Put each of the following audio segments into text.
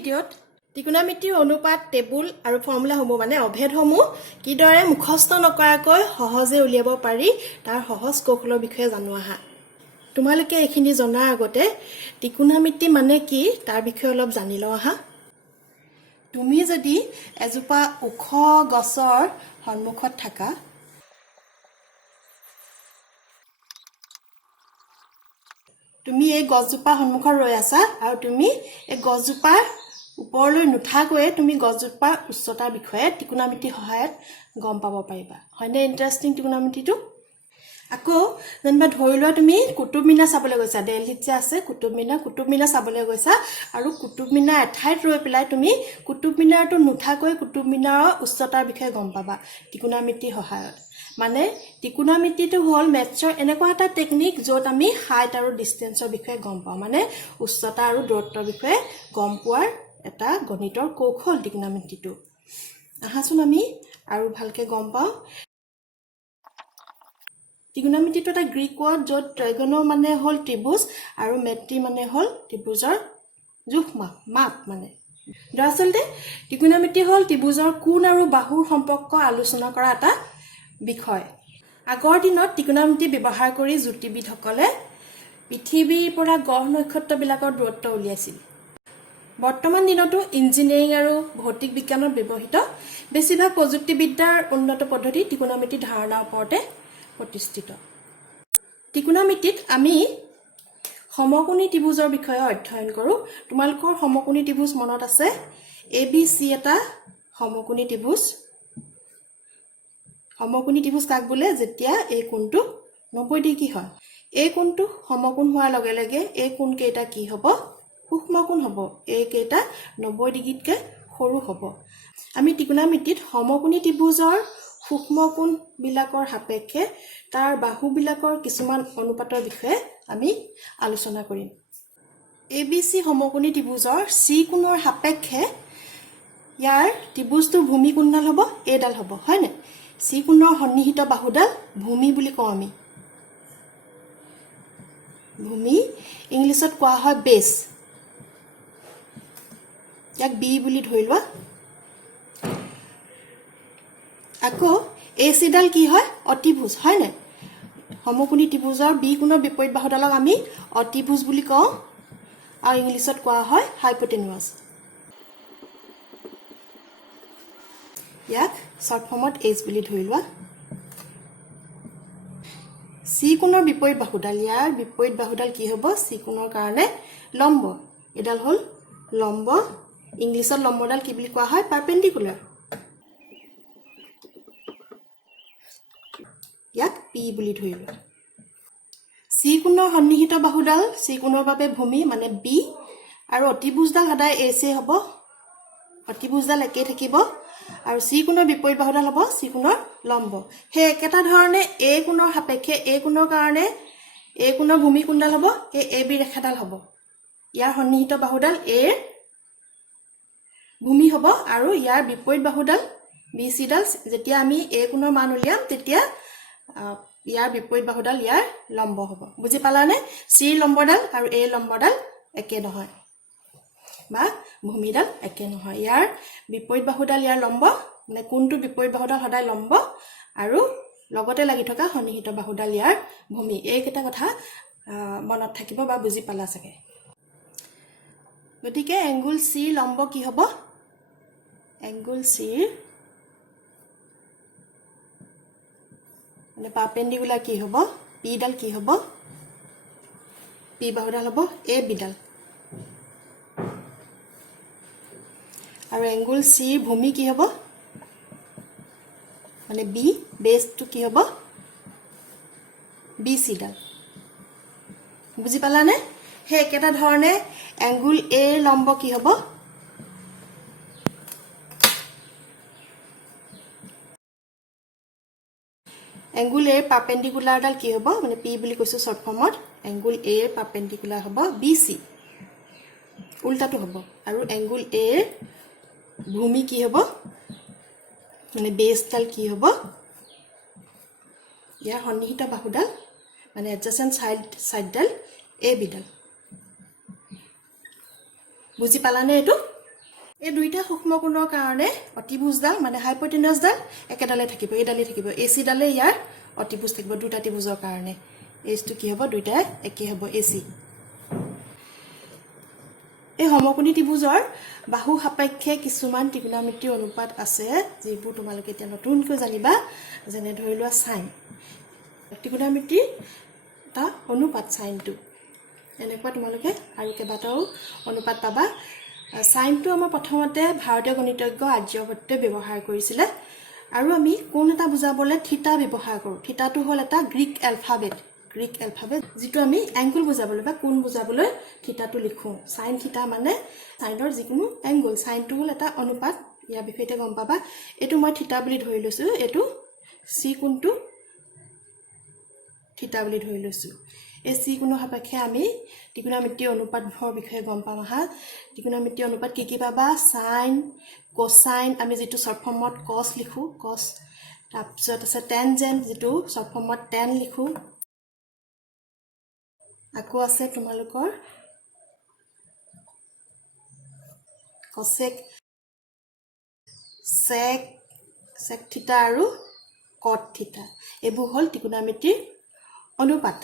ভিডিঅ'ত ত্ৰিকোণমিতিৰ অনুপাত টেবুল আৰু ফৰ্মুলাসমূহ মানে অভেদসমূহ কিদৰে মুখস্থ নকৰাকৈ সহজে উলিয়াব পাৰি তাৰ সহজ কৌশলৰ বিষয়ে জানো আহা। তোমালোকে এইখিনি জনাৰ আগতে ত্ৰিকোণমিতি মানে কি তাৰ বিষয়ে অলপ জানি লওঁ আহা। তুমি যদি এজোপা ওখ গছৰ সন্মুখত থাকা, তুমি এই গছজোপা সন্মুখত ৰৈ আছা আৰু তুমি এই গছজোপাৰ ওপৰলৈ নুঠাকৈয়ে তুমি গছজোপাৰ উচ্চতাৰ বিষয়ে ত্ৰিকোণমিতিৰ সহায়ত গম পাব পাৰিবা। হয়নে ইণ্টাৰেষ্টিং ত্ৰিকোণমিতিটো? আকৌ যেনিবা ধৰি লোৱা তুমি কুতুব মিনাৰ চাবলৈ গৈছা, দিল্লীত যে আছে কুতুব মিনাৰ চাবলৈ গৈছা আৰু কুতুব মিনাৰ এঠাইত ৰৈ পেলাই তুমি কুতুব মিনাৰটো নুঠাকৈ কুতুব মিনাৰৰ উচ্চতাৰ বিষয়ে গম পাবা ত্ৰিকোণমিতিৰ সহায়ত। মানে ত্ৰিকোণমিতিটো হ'ল মেথছৰ এনেকুৱা এটা টেকনিক য'ত আমি হাইট আৰু ডিষ্টেঞ্চৰ বিষয়ে গম পাওঁ, মানে উচ্চতা আৰু দূৰত্বৰ বিষয়ে গম পোৱাৰ এটা গণিতৰ কৌশল ত্ৰিকোণমিতিটো। আহাচোন আমি আৰু ভালকৈ গম পাওঁ। ত্ৰিকোণমিতিটো এটা গ্ৰীক ৱৰ্ড য'ত ট্ৰাইগন মানে হ'ল ত্ৰিভুজ আৰু মেট্ৰি মানে হ'ল ত্ৰিভুজৰ জোখ মাপ মানে। দৰাচলতে ত্ৰিকোণমিতি হ'ল ত্ৰিভুজৰ কোণ আৰু বাহুৰ সম্পৰ্ক আলোচনা কৰা এটা বিষয়। আগৰ দিনত ত্ৰিকোণমিতি ব্যৱহাৰ কৰি জ্যোতিৰ্বিদসকলে পৃথিৱীৰ পৰা গ্ৰহ নক্ষত্ৰবিলাকৰ দূৰত্ব উলিয়াইছিল। বৰ্তমান দিনতো ইঞ্জিনিয়াৰিং আৰু ভৌতিক বিজ্ঞানত ব্যৱহৃত বেছিভাগ প্ৰযুক্তিবিদ্যাৰ উন্নত পদ্ধতি ত্ৰিকোণমিতিৰ ধাৰণাৰ ওপৰতে প্ৰতিষ্ঠিত। ত্ৰিকোণমিতিত আমি সমকোণী ত্ৰিভুজৰ বিষয়ে অধ্যয়ন কৰোঁ। তোমালোকৰ সমকোণী ত্ৰিভুজ মনত আছে? ABC এটা সমকোণী ত্ৰিভুজ। সমকোণী ত্ৰিভুজ কাক বোলে? যেতিয়া এই কোণটো 90 ডিগ্ৰী হয়। এই কোণটো সমকোণ হোৱাৰ লগে লগে এই কোণ কেইটা কি হ'ব? সূক্ষ্ম কোণ হ'ব। এইকেইটা 90 ডিগ্ৰীতকৈ সৰু হ'ব। আমি ত্ৰিকোণমিতিত সমকোণী ত্ৰিভুজৰ সূক্ষ্ম কোণবিলাকৰ সাপেক্ষে তাৰ বাহুবিলাকৰ কিছুমান অনুপাতৰ বিষয়ে আমি আলোচনা কৰিম। ABC সমকোণী ত্ৰিভুজৰ চি কোণৰ সাপেক্ষে ইয়াৰ ত্ৰিভুজটোৰ ভূমি কোনডাল হ'ব? এইডাল হ'ব, হয়নে? চি কোণৰ সন্নিহিত বাহুডাল ভূমি বুলি কওঁ আমি। ভূমি ইংলিছত কোৱা হয় বেছ। ইয়াক বি বুলি ধৰি লোৱা। আকৌ এচিডাল কি হয়? অতিভুজ, হয়নে? সমকোণী ত্ৰিভুজৰ বি কোণৰ বিপৰীত বাহুডালক আমি অতিভুজ বুলি কওঁ আৰু ইংলিছত কোৱা হয় হাইপটেনিউছ। ইয়াক শ্বৰ্ট ফৰ্মত এইচ বুলি ধৰি লোৱা। চি কোণৰ বিপৰীত বাহুডাল, ইয়াৰ বিপৰীত বাহুডাল কি হ'ব? চি কোণৰ কাৰণে লম্ব। এডাল হ'ল লম্ব। ইংলিছত লম্বডাল কি বুলি কোৱা হয়? পাৰপেণ্ডিকুলাৰ। ইয়াক পি বুলি ধৰি লোৱা। চি কোণৰ সন্নিহিত বাহুডাল চি কোণৰ বাবে ভূমি মানে বি আৰু অতিভুজডাল সদায় এচে হ'ব। অতিভুজডাল একেই থাকিব আৰু চি কোণৰ বিপৰীত বাহুডাল হ'ব চি কোণৰ লম্ব। সেই একেটা ধৰণে এ কোণৰ সাপেক্ষে এ কোণৰ কাৰণে এ কোণৰ ভূমি কোনডাল হ'ব? এই এ বি ৰেখাডাল হ'ব। ইয়াৰ সন্নিহিত বাহুডাল এৰ ভূমি হ'ব আৰু ইয়াৰ বিপৰীত বাহুডাল বি চিডাল যেতিয়া আমি এ কোণৰ মান উলিয়াম তেতিয়া ইয়াৰ বিপৰীত বাহুডাল ইয়াৰ লম্ব হ'ব। বুজি পালানে? চিৰ লম্বডাল আৰু এ লম্বডাল একে নহয় বা ভূমিডাল একে নহয়। ইয়াৰ বিপৰীত বাহুডাল ইয়াৰ লম্ব, মানে কোণটোৰ বিপৰীত বাহুডাল সদায় লম্ব আৰু লগতে লাগি থকা সন্নিহিত বাহুডাল ইয়াৰ ভূমি। এইকেইটা কথা মনত থাকিব বা বুজি পালা চাগে। গতিকে এংগুল চিৰ লম্ব কি হ'ব? এংগুল চিৰ মানে পাৰপেণ্ডিকুলাৰ কি হ'ব? পিডাল কি হ'ব? পি বাহুডাল হ'ব এ বিডাল। আৰু এংগুল চিৰ ভূমি কি হ'ব? মানে বি, বেছটো কি হ'ব? বি চিডাল। বুজি পালানে? সেই একেটা ধৰণে এংগুল এৰ লম্ব কি হ'ব? এংগুল এৰ পাৰপেণ্ডিকুলাৰডাল কি হ'ব? মানে পি বুলি কৈছোঁ শ্বৰ্ট ফৰ্মত। এংগুল এৰ পাৰপেণ্ডিকুলাৰ হ'ব বি চি, উল্টাটো হ'ব। আৰু এংগুল এৰ ভূমি কি হ'ব? মানে বেছডাল কি হ'ব? ইয়াৰ সন্নিহিত বাহুডাল মানে এডজেচেণ্ট চাইডডাল এ বিডাল। বুজি পালানে এইটো? এই দুইটা সূক্ষ্ম কোণৰ কাৰণে অতিভুজডাল মানে হাইপটেনাছডাল একেডালে থাকিব, এইডালেই থাকিব। এচি ডালে ইয়াৰ অতিভুজ থাকিব দুটা ত্ৰিভুজৰ কাৰণে। এইচটো কি হ'ব, দুইটাই একে হ'ব, এচি। এই সমকোণী ত্ৰিভুজৰ বাহু সাপেক্ষে কিছুমান ত্ৰিকোণমিতিৰ অনুপাত আছে, যিবোৰ তোমালোকে এতিয়া নতুনকৈ জানিবা। যেনে ধৰি লোৱা চাইন, ত্ৰিকোণমিতিৰ এটা অনুপাত চাইনটো। এনেকুৱা তোমালোকে আৰু কেইবাটাও অনুপাত পাবা। চাইনটো আমাৰ প্ৰথমতে ভাৰতীয় গণিতজ্ঞ আৰ্যভট্টই ব্যৱহাৰ কৰিছিলে। আৰু আমি কোন এটা বুজাবলৈ থিতা ব্যৱহাৰ কৰোঁ। থিতাটো হ'ল এটা গ্ৰীক এলফাবেট, যিটো আমি এংগুল বুজাবলৈ বা কোণ বুজাবলৈ থিতাটো লিখোঁ। চাইন থিতা মানে চাইনৰ যিকোনো এংগুল। চাইনটো হ'ল এটা অনুপাত, ইয়াৰ বিষয়ে এতিয়া গম পাবা। এইটো মই থিতা বুলি ধৰি লৈছোঁ, এইটো চি কোণটো থিতা বুলি ধৰি লৈছোঁ। এই চি কোণৰ সাপেক্ষে আমি ত্ৰিকোণমিতিৰ অনুপাতবোৰৰ বিষয়ে গম পাম আহা। ত্ৰিকোণমিতিৰ অনুপাত কি কি পাবা? চাইন, কোচাইন, আমি যিটো শ্বৰ্ট ফৰ্মত কছ লিখোঁ, কছ। তাৰপিছত আছে টেনজেণ্ট, যিটো শ্বৰ্ট ফৰ্মত টেন লিখোঁ। আকৌ আছে তোমালোকৰ কচেক, চেক থিতা আৰু কট থিতা। এইবোৰ হ'ল ত্ৰিকোণমিতিৰ অনুপাত।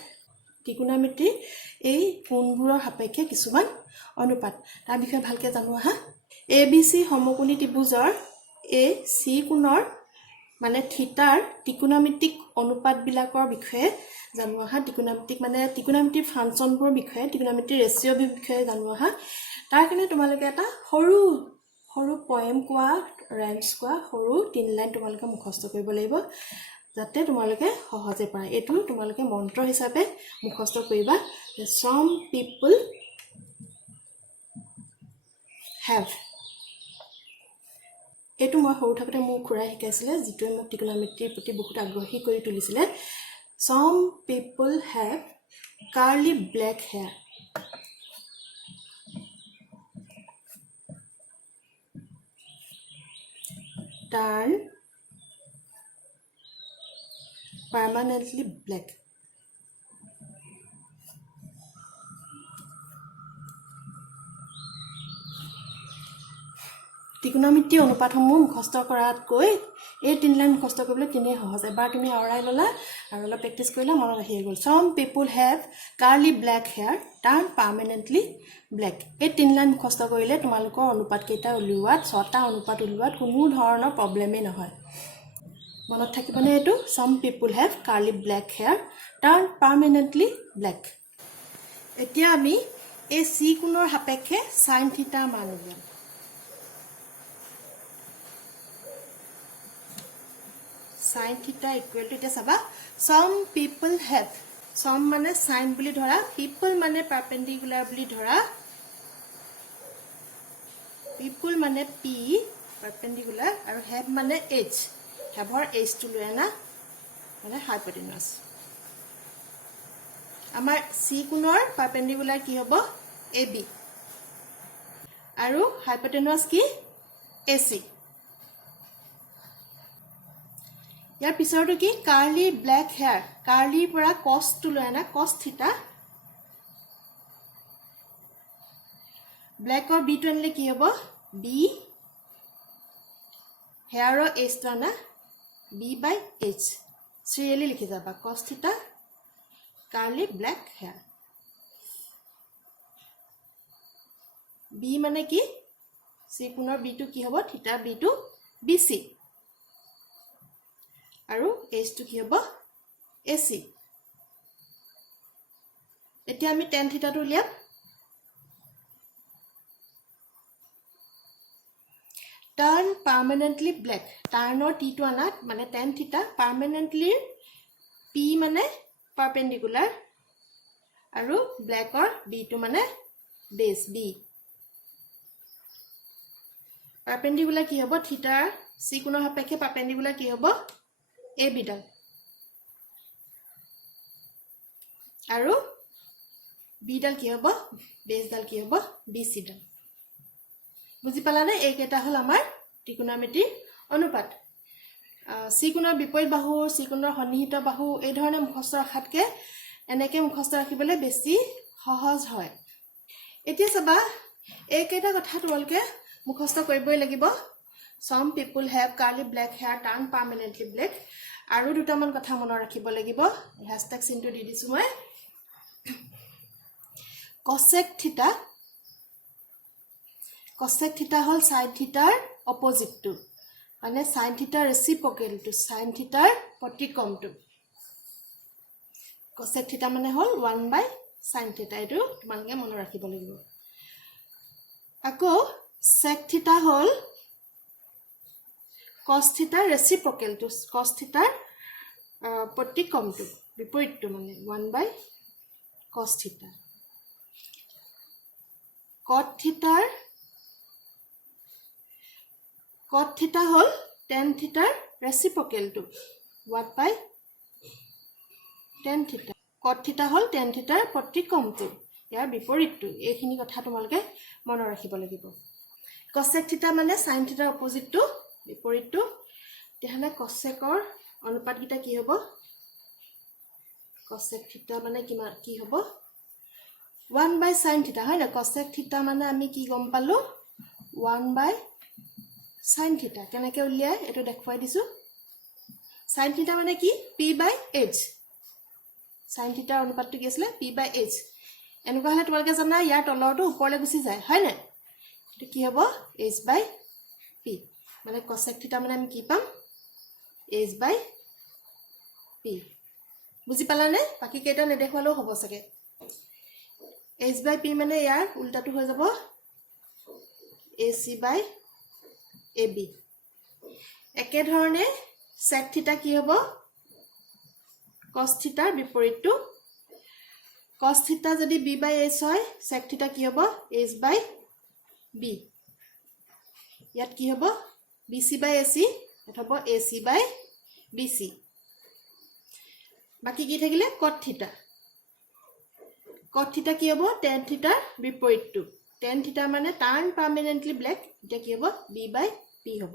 ত্ৰিকোণমিতিৰ এই কোণবোৰৰ সাপেক্ষে কিছুমান অনুপাত, তাৰ বিষয়ে ভালকৈ জানো আহা। এ বি চি সমকোণী ত্ৰিভুজৰ এই চি কোণৰ মানে থিতাৰ ত্ৰিকোণমিতিক অনুপাতবিলাকৰ বিষয়ে জানো আহা। ত্ৰিকোণমিতিক মানে ত্ৰিকোণমিতিৰ ফাংচনবোৰৰ বিষয়ে, ত্ৰিকোণমিতিৰ ৰেচিঅ'ৰ বিষয়ে জানো আহা। তাৰ কাৰণে তোমালোকে এটা সৰু সৰু পয়েম কোৱা, ৰেঞ্চ কোৱা সৰু 3 লাইন তোমালোকে মুখস্থ কৰিব লাগিব, যাতে তোমালোকে সহজে পাৰা। এইটো তোমালোকে মন্ত্ৰ হিচাপে মুখস্থ কৰিবা। Some people have, এইটো মই সৰু থাকোঁতে মোৰ খুৰাই শিকাইছিলে, যিটোৱে মোক ত্ৰিকোণমিতিৰ প্ৰতি বহুত আগ্ৰহী কৰি তুলিছিলে। Some people have curly black hair. Turn permanently black. ত্ৰিকোণমিতিৰ অনুপাতসমূহ মুখস্থ কৰাতকৈ এই 3 লাইন মুখস্থ কৰিবলৈ তেনেই সহজ। এবাৰ তুমি আওৰাই ল'লা আৰু অলপ প্ৰেক্টিছ কৰিলা, মনত আহি গ'ল। Some people have curly black hair, turn permanently black. এই 3 লাইন মুখস্থ কৰিলে তোমালোকৰ অনুপাতকেইটা উলিওৱাত, 6টা অনুপাত উলিওৱাত কোনো ধৰণৰ প্ৰব্লেমেই নহয়। মনত থাকিবনে এইটো? Some people have curly black hair, turn permanently black. এতিয়া আমি এই চি কোণৰ সাপেক্ষে চাইন থিতা মান উলিয়াম। চাইন থিতা ইকুৱেল টু, এতিয়া চাবা, some people have, some মানে চাইন বুলি ধৰা, people মানে পাৰপেণ্ডিকুলাৰ বুলি ধৰা, people মানে পি পাৰপেণ্ডিকুলাৰ, আৰু have মানে এইচ, haveৰ এইচটো লৈ আনা মানে হাইপটেনাছ। আমাৰ চি কোণৰ পাৰপেণ্ডিকুলাৰ কি হ'ব? এ বি, আৰু হাইপটেনাছ কি? এ চি। ইয়াৰ পিছৰটো কি? কাৰ্লি ব্লেক হেয়াৰ, কাৰ্লিৰ পৰা কছটো লৈ আনা, কছ থিতা। ব্লেকৰ বিটো আনিলে কি হ'ব? বি, হেয়াৰৰ এইচটো আনা, বি বাই এইচ, চিৰিয়েলি লিখি যাবা, কছ থিতা কাৰ্লি ব্লেক হেয়াৰ। বি মানে কি? চি কোণৰ বিটো কি হ'ব? থিতাৰ বিটো বি চি, আৰু এইচটো কি হ'ব? এ চি। এতিয়া আমি টেন থিতাটো উলিয়াম। টাৰ্ণ পাৰ্মানেণ্টলি ব্লেক, টাৰ্ণৰ টিটো আনা মানে টেন থিতা, পাৰ্মানেণ্টলিৰ পি মানে পাৰপেণ্ডিকুলাৰ, আৰু ব্লেকৰ বিটো মানে বেছ বি। পাৰপেণ্ডিকুলাৰ কি হ'ব? থিতাৰ চি কোণৰ সাপেক্ষে পাৰপেণ্ডিকুলাৰ কি হ'ব? এ বিডাল, আৰু বিডাল কি হ'ব? বেছডাল কি হ'ব? বি চিডাল। বুজি পালানে? এইকেইটা হ'ল আমাৰ ত্ৰিকোণমিতিৰ অনুপাত। চি কোণৰ বিপৰীত বাহু, চি কোণৰ সন্নিহিত বাহু, এই ধৰণে মুখস্থ ৰখাতকৈ এনেকৈ মুখস্থ ৰাখিবলৈ বেছি সহজ হয়। এতিয়া চাবা, এইকেইটা কথা তোমালোকে মুখস্থ কৰিবই লাগিব some people have curly black hair turned permanently black আৰু দুটামান কথা মনত ৰাখিব লাগিব হ্যাশট্যাগ চিনটো দি দিছো মই cosec theta হল sin theta ৰ অপজিট টু মানে sin theta reciprocal to sin theta ৰ প্ৰতিকমটো cosec theta মানে হল 1 by sin theta এটো তোমালোকে মনত ৰাখিব লাগিব আকৌ sec theta hall cos theta reciprocal to cos theta প্ৰতিকমটো বিপৰীতটো মানে 1 by cos theta cot theta hall tan theta reciprocal to what by tan theta cot theta hall tan theta প্ৰতিকমটো ইয়াৰ বিপৰীতটো এইখিনি কথা তোমালোকে মনত ৰাখিব লাগিব cosec theta মানে sin theta অপজিটটো বিপৰীতটো তেহলে cosecৰ অনুপাতকিটা কি হ'ব cosec theta মানে কি হ'ব 1 by sin theta হয় না cosec theta মানে আমি কি গম পালো 1 by sin theta কেনেকৈ উলিয়াই এটো দেখুৱাই দিছো sin theta মানে কি p by h sin theta অনুপাতটো কি আছিল p by h এনেকুৱা হলে তোমালোকে জানা ইয়াৰ তলৰটো ওপৰলৈ গুচি যায় হয় না এটো কি হ'ব h by p মানে cosec theta মানে আমি কি পাম h by p বুজি পালানে বাকি কেইটা নেদেখুৱালেও হ'ব সকে h by p মানে ইয়াৰ উল্টাটো হৈ যাব ac by ab একে ধৰণে sec theta কি হ'ব cos theta বিপৰীতটো cos theta যদি b by h হয় sec theta কি হ'ব h by b ইয়াত কি হ'ব bc by ac এটা হ'ব ac by bc বাকি কি থাকিলে cot theta কি হ'ব tan theta বিপৰীতটো tan theta মানে turn permanently black এটা কি হ'ব b by p হ'ব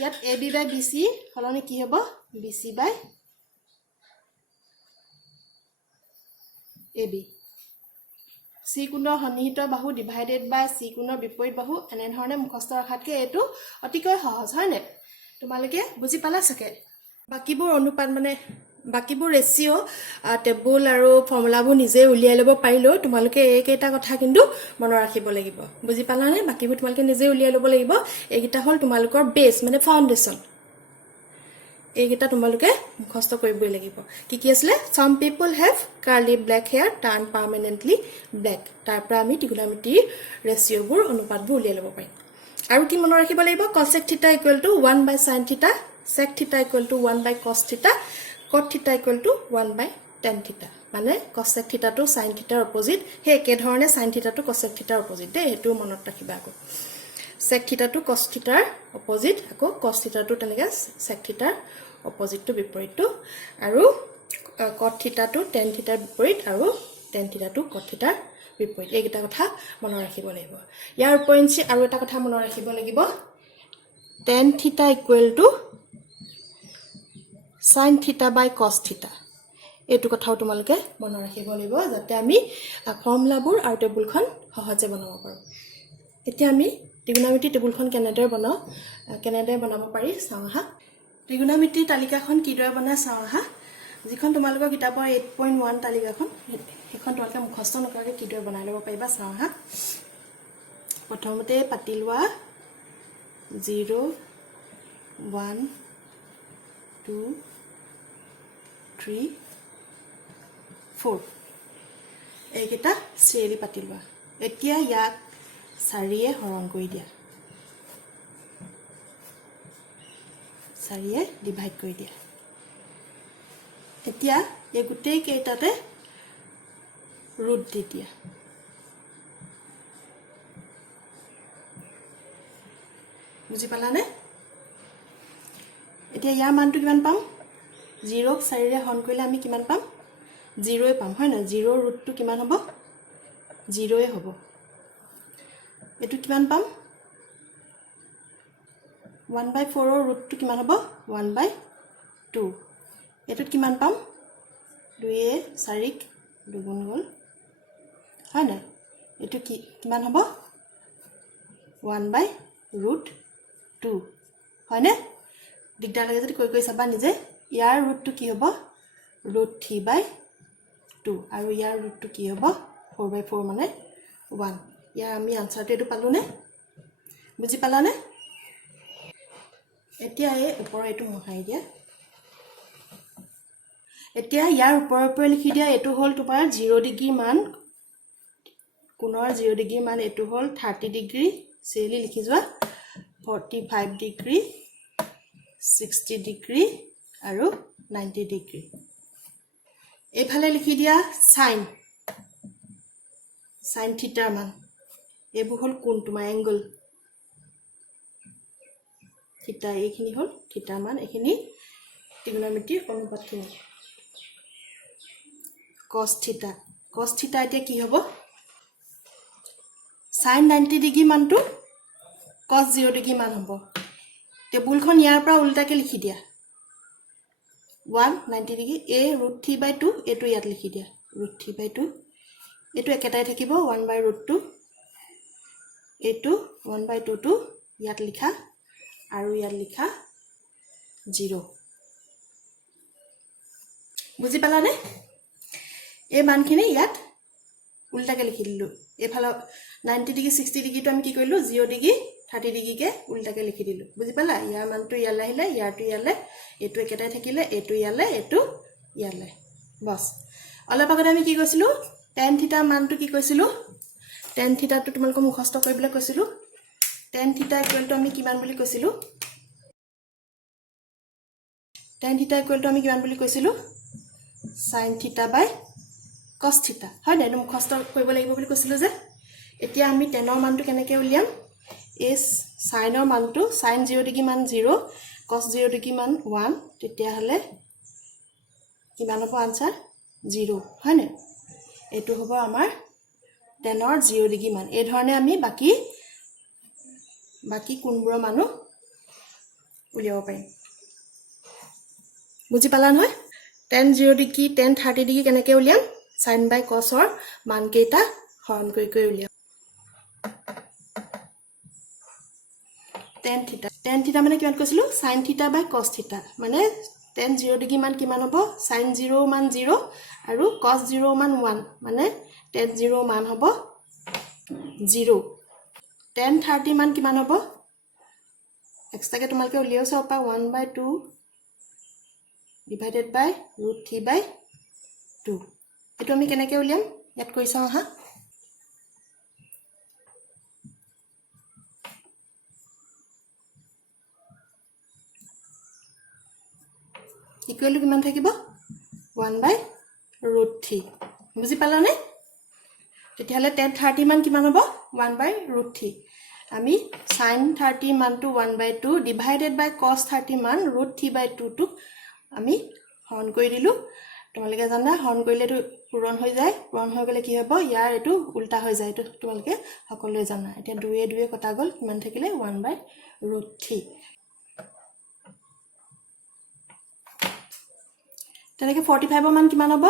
ইয়াত ab by bc হলনে কি হ'ব bc by ab c কোণৰ সন্নিহিত বাহু ডিভাইডেড বাই c কোণৰ বিপৰীত বাহু এনে ধৰণে মুখস্থ ৰাখাতকে এটো অতিকৈ সহজ হয় নে তোমালোকে বুজি পালা সকে বাকিবোৰ অনুপাত মানে বাকিবোৰ ৰেচিও টেবুল আৰু ফৰ্মুলাবোৰ নিজে উলিয়াই ল'ব পাৰিলো তোমালোকে এইকেইটা কথা কিন্তু মনত ৰাখিব লাগিব বুজি পালানে বাকিবোৰ তোমালোকে নিজে উলিয়াই ল'ব লাগিব এইকেইটা হল তোমালোকৰ বেস মানে ফাউন্ডেশন এইকেইটা তোমালোকে মুখস্থ কৰিবই লাগিব কি আছিল some people have curly black hair turned permanently black তাৰ পৰা আমি ত্ৰিকোণমিতি ৰেচিওবোৰ অনুপাতবোৰ উলিয়াই ল'ব পাৰিম আৰু কি মনত ৰাখিব লাগিব cosec theta = 1 by sin theta sec theta = 1 by cos theta cot theta = 1 by tan theta মানে cosec theta to sin theta ৰ অপজিট হে একে ধৰণে sin theta to cosec theta ৰ অপজিট দে হেতু মনত ৰাখিবা আকৌ sec theta to cos theta ৰ অপজিট আকৌ cos theta to তেনেকৈ sec theta ৰ অপজিটটো বিপৰীতটো আৰু cot theta to tan theta ৰ বিপৰীত আৰু tan theta to cot theta ৰ বিপৰীত এইকেইটা কথা মনত ৰাখিব লাগিব ইয়াৰ উপৰিঞ্চি আৰু এটা কথা মনত ৰাখিব লাগিব tan theta = sin theta by cos theta এইটো কথাও তোমালোকে মনত ৰাখিব লাগিব যাতে আমি ফৰ্মুলাবোৰ আৰু টেবুলখন সহজে বনাব পাৰো এতিয়া আমি ত্ৰিকোণমিতি টেবুলখন কেনেদৰে বনাব পাৰি চাওঁ হা ত্ৰিকোণমিতি তালিকাখন কিদৰে বনাই চাওঁ হা যিখন তোমালোকৰ কিতাপৰ 8.1 তালিকাখন সেইখন তোমালোকে মুখস্থ নকৰাকৈ কিদৰে বনাই ল'ব পাৰিবা চাওঁ হা প্ৰথমতে পাতি লোৱা 0 1 2 3 4 এইকেইটা শ্ৰেণী পাতি লোৱা এতিয়া ইয়াক 4য়ে হৰণ কৰি দিয়া 4য়ে ডিভাইড কৰি দিয়া এতিয়া এই গোটেই কেইটাতে ৰুট দি দিয়া বুজি পালানে এতিয়া ইয়াৰ মানটো কিমান পাম 0 ক 4ৰে হৰণ কৰিলে আমি কিমান পাম 0 পাম হয় না 0 ৰুটটো কিমান হ'ব 0 হ'ব এটো কিমান পাম 1 by 4 ৰ ৰুটটো কিমান হ'ব 1 by 2 এটোত কিমান পাম 2 এ 4 ক দুগুণ গল হয় নাই এটো কি কিমান হ'ব 1/√2 হয় নে দিগদাৰ লাগে যদি কৈ চাবা নিজে ইয়াৰ ৰুটটো কি হ'ব √3/2 আৰু ইয়াৰ ৰুটটো কি হ'ব 4/4 মানে 1 ইয়াৰ আমি আনসাৰটো এটো পালো নে বুজি পালানে এতিয়া এই ওপৰৰ এটো মহাই দিয়া এতিয়া ইয়াৰ ওপৰৰ লিখি দিয়া এটো হ'ল তোমাৰ 0 ডিগ্ৰী মান কোণৰ 0 ডিগ্ৰী মান এটো হ'ল 30 ডিগ্ৰী চেলি লিখি যোৱা 45 ডিগ্ৰী 60 ডিগ্ৰী আৰু 90 ডিগ্ৰী এফালে লিখি দিয়া সাইন থিটাৰ মান এবোৰ হ'ল কোণ তোমাৰ এংগল থিটা এইখিনি হ'ল থিটা মান এইখিনি ত্ৰিকোণমিতিৰ অনুপাতখিনি cos থিটা এতিয়া কি হ'ব sin 90 ডিগ্ৰী মানটো cos 0 ডিগ্ৰী মান হ'ব টেবুলখন ইয়াৰ পৰা উল্টাকে লিখি দিয়া 190 ডিগ্ৰী a √3/2 এটো ইয়াত লিখি দিয়া √3/2 এটো একেটাই থাকিব 1/√2 এটো 1/2 টো ইয়াত লিখা আৰু ইয়াত লিখা 0 বুজি পালানে এই মানখিনি ইয়াত উল্টাকে লিখি দিলো এফালে 90 ডিগ্ৰী 60 ডিগ্ৰী তো আমি কি কৰিলো 0 ডিগ্ৰী 30 ডিগ্ৰী কে উল্টাকে লিখি দিলো বুজি পালা ইয়াৰ মানটো ইয়ালে আহিলে ইয়াৰটো ইয়ালে এটো একেটাই থাকিলে এটো ইয়ালে এটো ইয়ালে বস অলপ আগতে আমি কি কৈছিলো tan থিটা মানটো কি কৈছিলো tan থিটা তো তোমালোক মুখস্থ কৰিবলৈ কৈছিলো tan থিটা ইকুৱেল টু আমি কিমান বুলি কৈছিলো tan থিটা ইকুৱেল টু আমি কিমান বুলি কৈছিলো sin থিটা বাই cos থিটা হয় নাই মুখস্থ কৰিব লাগিব বুলি কৈছিলো যে এতিয়া আমি tan ৰ মানটো কেনেকৈ উলিয়াম এস sin ৰ মানটো sin 0 ডিগ্ৰী মান 0 cos 0 ডিগ্ৰী মান 1 তেতিয়া হলে কিমান হ'ব আনসাৰ 0 হয় নাই এটো হ'ব আমাৰ tan ৰ 0 ডিগ্ৰী মান এই ধৰণে আমি বাকি কোনবোৰৰ মানো উলিয়াব পাৰিম বুজি পালা নহয় tan 0 ডিগ্ৰী tan 30 ডিগ্ৰী কেনেকৈ উলিয়াম sin বাই cos ৰ মান কেইটা হৰণ কৰি উলিয়াম tan থিটা মানে কিমান কৈছিলো sin থিটা বাই cos থিটা মানে tan 0 ডিগ্ৰী মান কিমান হ'ব sin 0 মান 0 আৰু cos 0 মান 1 মানে tan 0 মান হ'ব 0 tan 30 মান কিমান হ'ব এক্সট্ৰাকে তোমালকে উলিয়াও চাও পা 1/2 divided by √3/2 এটো আমি কেনেকৈ উলিয়াম ইয়াত কৈ চাও হা ইকুৱেল টু কিমান থাকিব 1/√3 বুজি পালানে তেতিয়াহলে tan 30 মান কিমান হ'ব 1/√3 আমি sin 30 মানটো 1/2 divided by cos 30 মান √3/2 টো আমি হৰণ কৰি দিলু তোমালকে জানা হৰণ কৰিলেটো পূৰণ হৈ যায় পূৰণ হৈ গলে কি হ'ব ইয়াৰ এটো উল্টা হৈ যায় তো তোমালকে সকলোৱে জানা এতিয়া 2 এ 2 কটা গল কিমান থাকিলে 1/√3 তেনেকে 45 মান কিমান হ'ব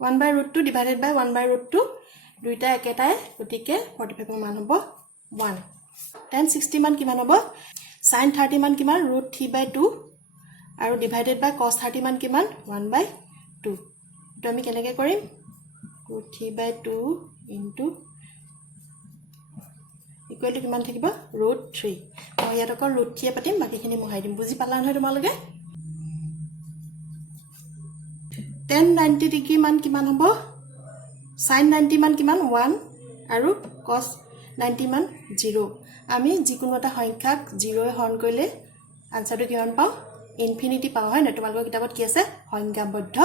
1/√2 divided by 1/√2 দুইটা একেটাই গতিকে 45 মান হ'ব 1 tan 60 মান কিমান হ'ব sin 30 মান কিমান √3/2 আৰু divided by cos 30 মান কিমান 1/2 তো আমি কেনেকৈ কৰিম √3/2 into ইকুৱেল টু কিমান থাকিব √3 মই ইয়াত আকৌ √3 এ পাতিম বাকিখিনি মহাই দিম বুজি পালা নহয় তোমালোকে tan 90 ডিগ্ৰী মান কিমান হ'ব sin 90 মান কিমান 1 আৰু cos 90 মান 0 আমি যিকোনো এটা সংখ্যাক 0 এ হৰণ কৰিলে আনসাৰটো কিমান পাও ইনফিনিটি পাও হয় না তোমালোকৰ কিতাপত কি আছে সংখ্যাবদ্ধ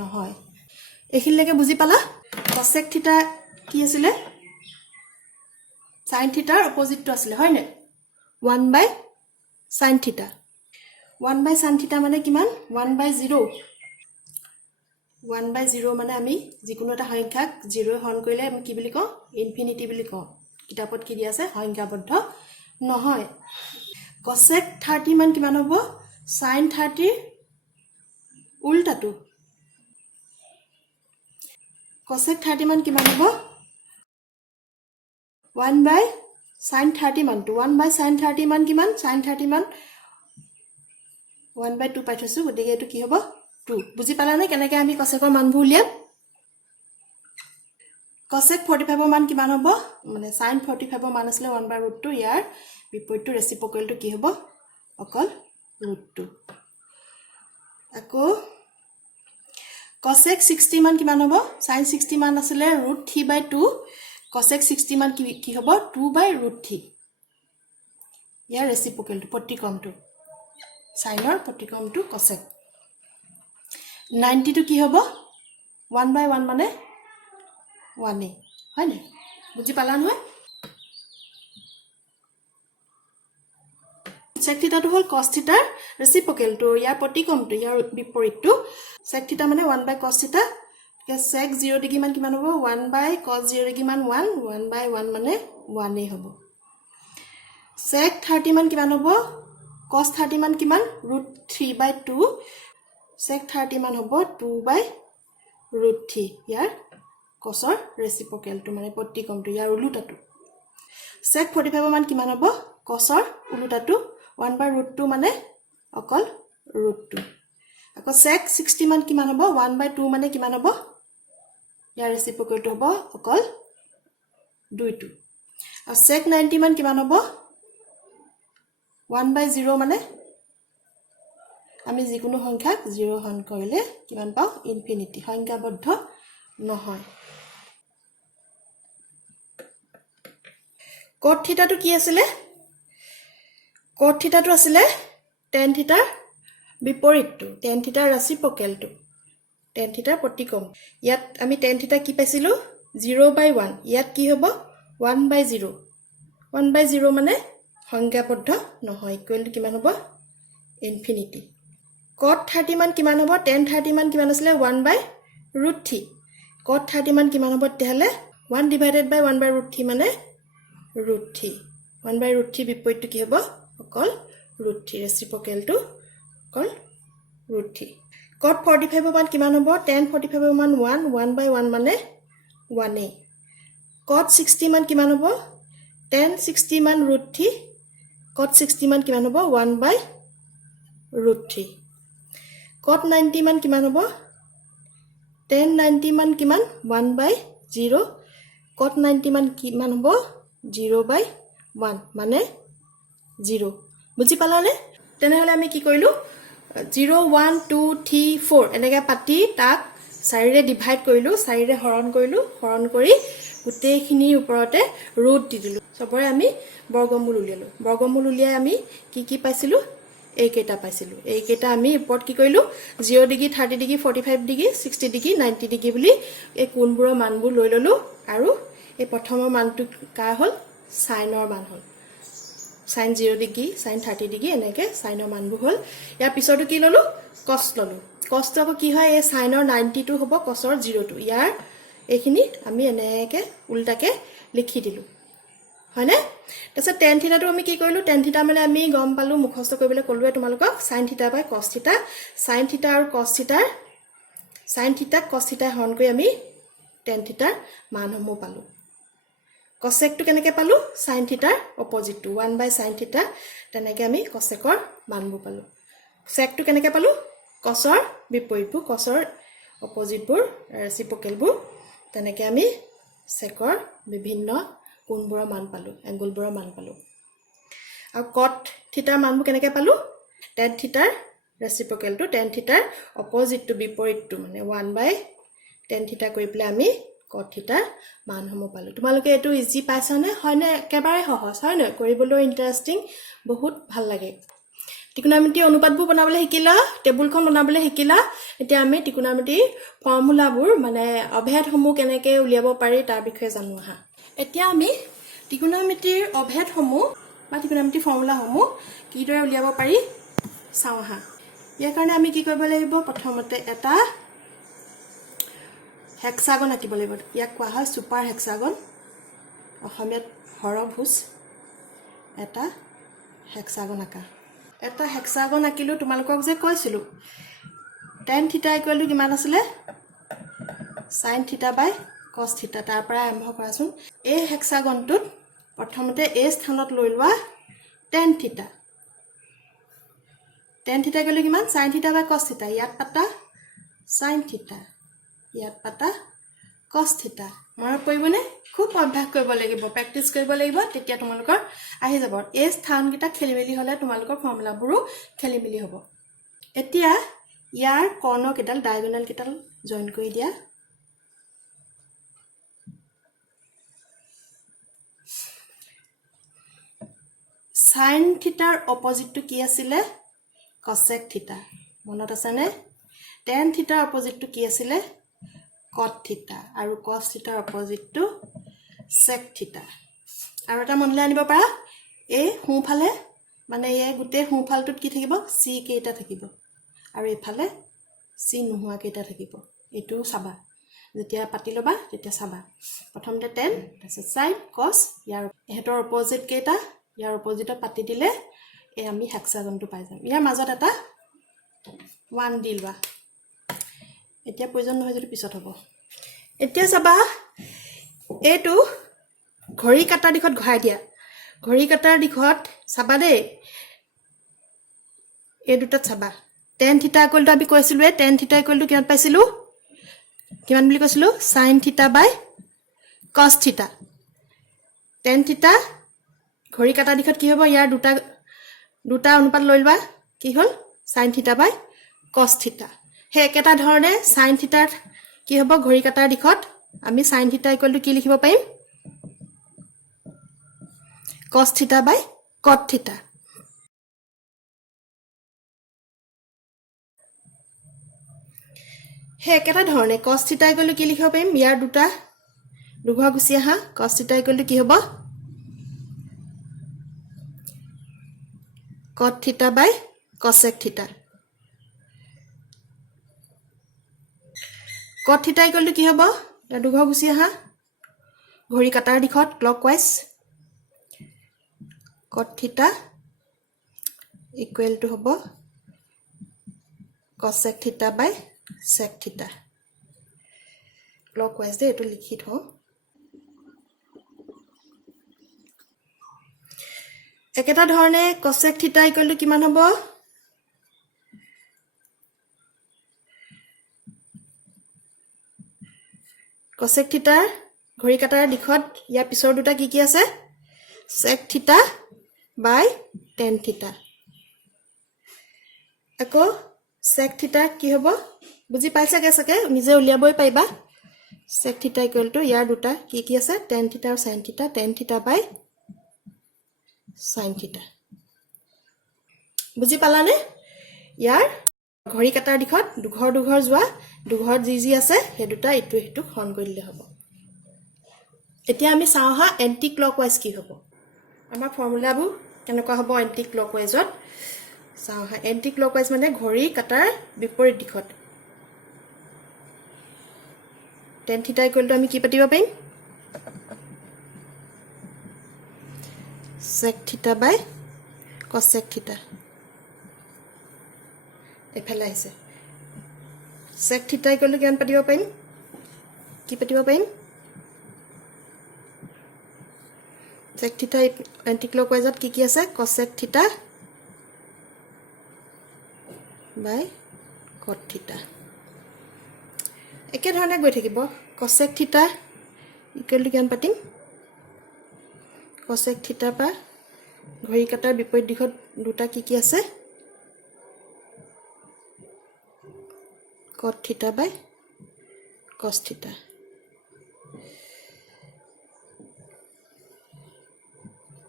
নহয় এখিলৈকে বুজি পালা cosec থিটা কি আছিল sin থিটাৰ অপোজিটটো আছিল হয় না 1/sin থিটা 1/sin থিটা মানে কিমান 1/0 1/0 মানে আমি যিকোনো এটা সংখ্যাক 0 হৰণ কৰিলে আমি কি বুলি কওঁ ইনফিনিটি বুলি কওঁ কিতাপত কি দি আছে সংখ্যাবদ্ধ নহয় cosec 30 মান কিমান হ'ব sin 30 উল্টাটো cosec 30 মান কিমান হ'ব 1 by sin 30 মান 1 by sin 30 মান কিমান sin 30 মান 1 by 2 পাই থৈছো গতিকে এটো কি হ'ব 2 বুজি পালানে কেনেকৈ আমি cosecৰ মানবোৰ উলিয়াম cosec 45 মান কিমান হ'ব মানে sin 45 মান আছিল 1 by root 2 ইয়াৰ বিপৰীতটো ৰেচিপ্ৰকেলটো কি হ'ব অকল root 2 আকৌ cosec 60 মান কিমান হ'ব sin 60 মান আছিল root 3 by 2 cosec 60 মান কি হ'ব 2 by root 3 ইয়াৰ ৰেচিপ্ৰকেলটো প্ৰতিক্ৰমটো sinৰ প্ৰতিক্ৰমটো cosec 90 টো কি হ'ব 1 by 1 মানে 1 হয় না বুজি পালা নহয় sec theta টো হল cos theta ৰেচিপ্ৰকেলটো ইয়াৰ প্ৰতিক্ৰমটো ইয়াৰ বিপৰীতটো sec theta মানে 1 by cos theta K sec 0 degree মান কিমান হ'ব 1 by cos 0 ডিগ্ৰী মান 1 by 1 মানে 1 হ'ব sec 30 মান কিমান হ'ব cos 30 মান কিমান root 3 by 2 sec 30 মান হ'ব 2 by root 3 ইয়াৰ cosৰ ৰেচিপ্ৰকেলটো মানে প্ৰতিক্ৰমটো ইয়াৰ উলুটাটো sec 45 মান কিমান হ'ব cosৰ উলুটাটো 1 by root 2 মানে অকল root 2 আকৌ sec 60 মান কিমান হ'ব 1 by 2 মানে কিমান হ'ব ইয়াৰ ৰেচিপ্ৰকেলটো হ'ব অকল 2 2 আৰু sec 90 মান কিমান হ'ব 1 by 0 মানে আমি যিকোনো সংখ্যাক 0 হৰণ কৰিলে কিমান পাও ইনফিনিটি সংখ্যাবদ্ধ নহয় cot theta টো কি আছিল cot theta টো আছিল tan theta বিপৰীতটো tan theta ৰেচিপ্ৰকেলটো tan theta প্ৰতিক্ৰম ইয়াত আমি tan theta কি পাইছিলো 0 by 1 ইয়াত কি হ'ব 1 by 0 1 by 0 মানে সংখ্যাবদ্ধ নহয় ইকুৱেল কিমান হ'ব ইনফিনিটি cot 30 মান কিমান হ'ব tan 30 মান কিমান আছিল 1 by root 3 cot 30 মান কিমান হ'ব তেহলে 1 divided by 1 by root 3 মানে root 3 1 by root 3 বিপৰীতটো কি হ'ব অকল root 3 ৰেচিপ্ৰকেলটো অকল root 3 cot 45 মান কিমান হ'ব tan 45 মান 1 by 1 মানে 1 cot 60 মান কিমান হ'ব tan 60 মান root 3 cot 60 মান কিমান হ'ব 1 by root 3 cot 90 মান কিমান হ'ব tan 90 মান কিমান 1 by 0 cot 90 মান কিমান হ'ব 0 by 1 মানে 0 বুজি পালানে তেনেহলে আমি কি কৰিলো 0 1 2 3 4 এনেকা পাতি তাক 4 ৰে ডিভাইড কৰিলো 4 ৰে হৰণ কৰি গুটেইখিনি ওপৰতে ৰুট দি দিলো সবৰে আমি বৰ্গমূল উলিয়ালো বৰ্গমূল উলিয়াই আমি কি পাইছিলো এইকেটা পাইছিলো এইকেটা আমি ওপৰত কি কৰিলো 0 degree 30 degree 45 degree 60 degree 90 degree বুলি এই কোণবোৰৰ মানবোৰ লৈ ললো আৰু এই প্ৰথমৰ মানটো কা হল সাইনৰ মান হল sin 0 ডিগ্ৰী sin 30 ডিগ্ৰী এনেকে সাইনৰ মানবোৰ হল ইয়াৰ পিছৰটো কি ললো cos ললো cos তো কি হয় এই সাইনৰ 92 হ'ব cosৰ 02 ইয়াৰ এইখিনি আমি এনেকে উল্টাকে লিখি দিলো হয়নে তাৰছত tan theta টো আমি কি কৰিলো tan theta মানে আমি গম পালো মুখস্থ কৰিবলৈ কলোৱে তোমালোকক sin theta by cos theta sin theta আৰু cos theta sin theta cos theta হৰণ কৰি আমি tan theta মানসমূহ পালো cosec টো কেনেকৈ পালো sin theta অপজিট টো 1 by sin theta তেনেকৈ আমি cosecৰ মানবোৰ পালো sec টো কেনেকৈ পালো cosৰ বিপৰীতবোৰ cosৰ অপজিটবোৰ ৰেচিপ্ৰকেলবোৰ তেনেকৈ আমি secৰ বিভিন্ন কোণবোৰৰ মান পালো এংগলবোৰৰ মান পালো আৰু cot theta মানবোৰ কেনেকৈ পালো tan theta ৰেচিপ্ৰকেলটো tan theta অপজিটটো বিপৰীতটো মানে 1 by tan theta কৰি পেলাই আমি cot theta মানসমূহ পালো তোমালোকে এটো ইজি পাইছানে হয়নে একেবাৰে সহজ হয় ন কৰিবলৈ ইন্টাৰেষ্টিং বহুত ভাল লাগে ত্ৰিকোণমিতি অনুপাতবোৰ বনাবলৈ শিকিলা টেবুলখন বনাবলৈ শিকিলা এতিয়া আমি ত্ৰিকোণমিতি ফৰ্মুলাবোৰ মানে অভেদসমূহ কেনেকৈ উলিয়াব পাৰি তাৰ বিষয়ে জানো আহা এতিয়া আমি ত্ৰিকোণমিতিৰ অভেদসমূহ বা ত্ৰিকোণমিতি ফৰ্মুলাসমূহ কিদৰে উলিয়াব পাৰি চাও আহা ইয়াৰ কাৰণে আমি কি কৰিব লাগিব প্ৰথমতে এটা হেক্সাগন আঁকিব লাগিব ইয়াক কোৱা হয় সুপাৰ হেক্সাগন অসমীয়াত হৰভুজ এটা হেক্সাগন আঁকা এটা হেক্সাগন আঁকিলো তোমালোকক যে কৈছিলো tan theta ইকুৱেল টু কিমান আছিল sin theta by cos theta তাৰ পৰা আৰম্ভ কৰাচোন এই হেক্সাগনটোত প্ৰথমতে এই স্থানত লৈ লোৱা tan থিটা গ'লে কিমান sin থিটা বাই cos থিটা ইয়াত পাতা sin থিটা ইয়াত পাতা cos থিটা মনত পৰিবনে খুব অভ্যাস কৰিব লাগিব প্ৰেক্টিস কৰিব লাগিব তেতিয়া তোমালোকৰ আহি যাব এই স্থানকিটা খেলিমেলি হলে তোমালোকৰ ফৰ্মুলাবোৰো খেলিমেলি হ'ব এতিয়া ইয়াৰ কৰ্ণ কেডাল ডায়াগোনাল কেডাল জয়েন কৰি দিয়া sin থিটাৰ অপজিটটো কি আছিল cosec থিটা মনত আছে নে tan থিটাৰ অপজিটটো কি আছিল cot থিটা আৰু cos থিটাৰ অপজিটটো sec থিটা আৰু এটা মনলৈ আনিব পাৰা এই সোঁফালে মানে এই গোটেই সোঁফালটোত কি থাকিব c কেইটা থাকিব আৰু এইফালে c নোহোৱা কেইটা থাকিব এটো চাবা যেতিয়া পাতি লবা তেতিয়া চাবা প্ৰথমতে tan তাৰপিছত sin cos ইয়াৰ এহেতৰ অপজিট কেইটা ইয়াৰ অপজিটত পাতি দিলে এই আমি হেক্সাগনটো পাই যাম ইয়াৰ মাজত এটা 1 দি লোৱা এতিয়া প্ৰয়োজন নহয় যদি পিছত হ'ব এতিয়া চাবা এটো ঘড়ী কাটাৰ দিশত ঘূৰাই দিয়া ঘড়ী কাটাৰ দিশত চাবা দেই এই দুটাত চাবা tan থিটা ইকুৱেল টু আমি কৈছিলো tan থিটা ইকুৱেল টু কিমান পাইছিলো কিমান বুলি কৈছিলো sin থিটা বাই cos থিটা tan থিটা ঘড়ী কাটাৰ দিশত কি হ'ব ইয়াৰ দুটা অনুপাত লৈ লবা কি হ'ল sin থিটা বাই cos থিটা হে একেটা ধৰণে sin থিটাৰ কি হ'ব ঘড়ী কাটাৰ দিশত আমি sin থিটা ইকুৱেল টু কি লিখিব পাৰিম cos থিটা বাই cot থিটা হে একেটা ধৰণে cos থিটা ইকুৱেল টু কি লিখিব পাৰিম ইয়াৰ দুটা দুঘৰ গুছি আহা cos থিটা ইকুৱেল টু কি হ'ব cot থিটা বাই cosec থিটা cot থিটা ইকুৱেল টু কি হ'ব ইয়াৰ দুঘৰ গুছি আহা ঘড়ী কাটাৰ দিশত ক্লকৱাইজ cot থিটা ইকুৱেল টু হ'ব cosec থিটা বাই sec থিটা ক্লকৱাইজ দে এটো লিখি থওঁ একেটা ধৰণে cosec থিটা ইকুৱেল টু কিমান হ'ব cosec থিটাৰ ঘড়ী কাটাৰ দিশত ইয়াৰ পিছৰ দুটা কি আছে sec থিটা বাই tan থিটা আকৌ sec থিটা কি হ'ব বুজি পাইছাগে সকে নিজে উলিয়াবই পাইবা sec থিটা ইকুৱেল টু ইয়াৰ দুটা কি আছে tan থিটা আৰু sin থিটা tan থিটা বাই sin থিটা বুজি পালানে ইয়াৰ ঘড়ী কাটাৰ দিশত দুঘৰ যোৱা দুঘৰ যি আছে হে দুটা ইটো হিটো খন কৰি দিলে হ'ব এতিয়া আমি চাওঁ হা এন্টি ক্লকৱাইজ কি হ'ব আমাৰ ফৰ্মুলাবোৰ কেনেকুৱা হ'ব এন্টি ক্লকৱাইজত চাওঁ হা এন্টি ক্লকৱাইজ মানে ঘড়ী কাটাৰ বিপৰীত দিশত tan থিটা ইকুৱেল টু আমি কি পাতিব পাৰিম sec থিটা বাই cosec থিটা এফালে আহিছে sec থিটা ইকুৱেল টু কিমান পাতিব পাৰিম কি পাতিব পাৰিম sec থিটা এন্টি ক্লকৱাইজত কি আছে cosec থিটা বাই cot থিটা একে ধৰণে গৈ থাকিব cosec থিটা ইকুৱেল টু কিমান পাতিম cosec থিটা পা ঘড়ী কাটাৰ বিপৰীত দিশত দুটা কি আছে cot থিটা বাই cos থিটা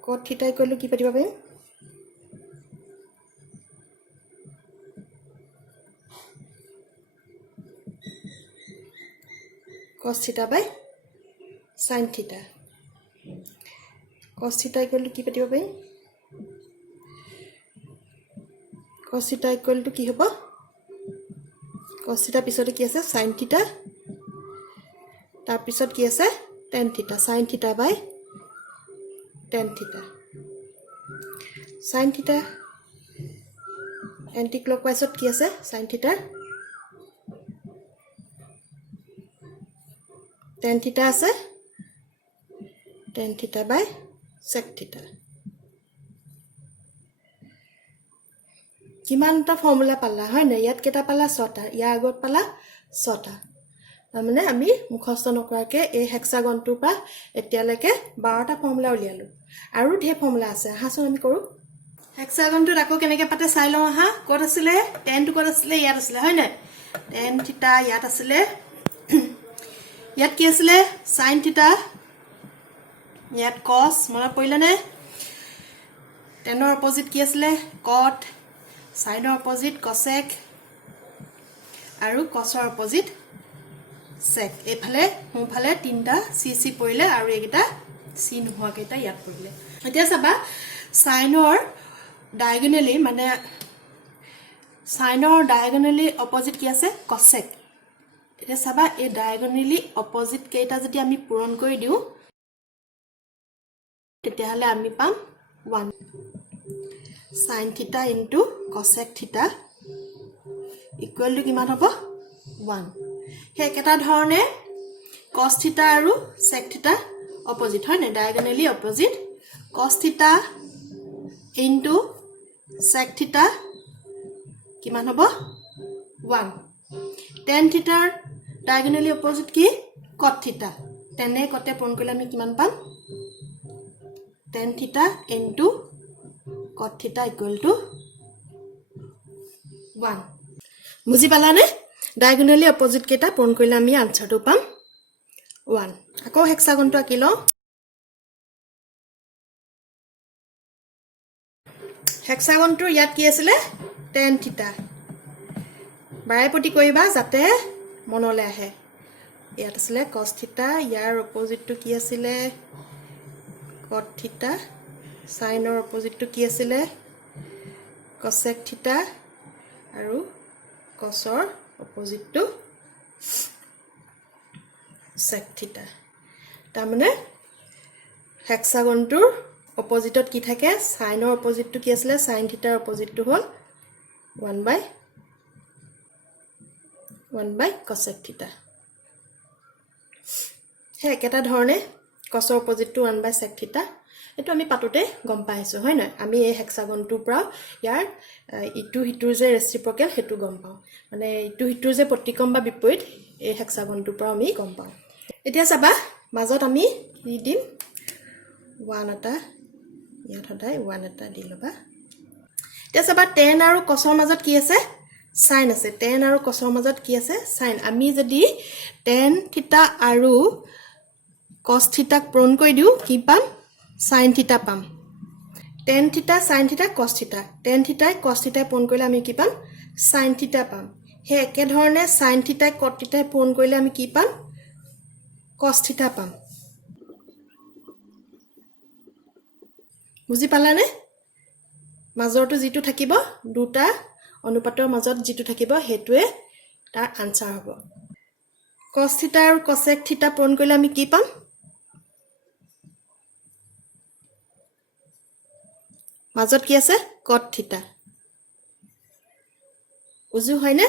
cot থিটা ইকুৱেল টু কি পাতিব পাৰিম cos থিটা বাই sin থিটা cos থিটা ইকুৱেল টু কি পাতিব পাৰিম cos থিটা ইকুৱেল টু কি হ'ব cos থিটা পিছতে কি আছে sin থিটা তাৰ পিছত কি আছে tan থিটা sin থিটা বাই tan থিটা sin থিটা এন্টি ক্লকৱাইজত কি আছে sin থিটা tan থিটা আছে tan থিটা বাই sec theta. কিমানটা ফৰ্মুলা পালা হয় না ইয়াত কেটা পালা 6টা ইয়াৰ আগত পালা 6টা মানে আমি মুখস্থ নকৰাকে এই হেক্সাগনটোৰ পৰা এতিয়ালৈকে 12টা ফৰ্মুলা উলিয়ালো আৰু ঢেৰ ফৰ্মুলা আছে হাসন আমি কৰো হেক্সাগনটোত আকৌ কেনেকৈ পাতে চাই লওঁ হা ক'ত আছিলে tan টো ক'ত আছিলে ইয়াত আছিলে হয় না tan থিটা ইয়াত আছিলে ইয়াত কি আছিলে sin থিটা ইয়াত cos মনত পৰিলেনে tan ৰ অপজিট কি আছিলে cot sin ৰ অপজিট cosec আৰু cos ৰ অপজিট sec এফালে সোঁফালে তিনটা c পৰিলে আৰু এইকেইটা c নোহোৱা কেইটা ইয়াত পৰিলে এতিয়া চাবা sin ৰ diagonally মানে sin ৰ diagonally opposite কি আছে cosec এটা চাবা এই diagonally opposite কেইটা যদি আমি পূৰণ কৰি দিও তেতিয়াহলে আমি পাম 1 sin theta into cosec theta equal to কিমান হ'ব 1 হে কেটা ধৰণে cos theta আৰু sec theta opposite হয় না diagonally opposite cos theta into sec theta কিমান হ'ব 1 tan theta diagonally opposite কি cot theta তেনে কতে পূৰণ কৰিলে আমি কিমান পাম tan theta into cot theta equal to 1 বুজি পালানে diagonally opposite কেটা পূৰণ কৰিলে আমি আনসাৰটো পাম 1 আকৌ হেক্সাগনটো আঁকি লওঁ হেক্সাগনটোৰ ইয়াত কি আছিলে tan theta বাৰেপতি কৰিবা যাতে মনলৈ আহে ইয়াত আছিলে cos theta ইয়াৰ অপজিটটো কি আছিলে cot theta sin ৰ অপজিটটো কি আছিলে cosec theta আৰু cos ৰ অপজিটটো sec theta তাৰমানে হেক্সাগনটোৰ অপজিটত কি থাকে sin ৰ অপজিটটো কি আছিলে sin theta ৰ অপজিটটো হ'ল 1 by cosec theta হে কেটা ধৰণে cos ৰ অপজিটটো 1 by sec theta এটো আমি পাতোতে গম পাইছো হয় না আমি এই হেক্সাগনটোৰ পৰা ইয়াৰ ইটু হিটুৰ যে ৰেচিপ্ৰকেল হেতু গম পাও মানে ইটু হিটুৰ যে প্ৰতিকম বা বিপৰীত এই হেক্সাগনটোৰ পৰা আমি গম পাও এতিয়া চাবা মাজত আমি কি দিম 1 এটা ইয়াত সদায় 1 এটা দি লবা এতিয়া চাবা tan আৰু cos ৰ মাজত কি আছে sin আছে tan আৰু cos ৰ মাজত কি আছে sin আমি যদি tan theta আৰু cos theta পূৰণ কৰি দিও কি পাম sin theta পাম tan theta sin theta cos theta tan theta cos theta পূৰণ কৰিলে আমি কি পাম sin theta পাম হে একে ধৰণে sin theta cot theta পূৰণ কৰিলে আমি কি পাম cos theta পাম বুজি পালানে মাজৰটো যিটো থাকিব দুটা অনুপাতৰ মাজত যিটো থাকিব হেতুৱে তাৰ আনসাৰ হ'ব cos theta আৰু cosec theta পূৰণ কৰিলে আমি কি পাম মাজত কি আছে cot theta উজু হয়নে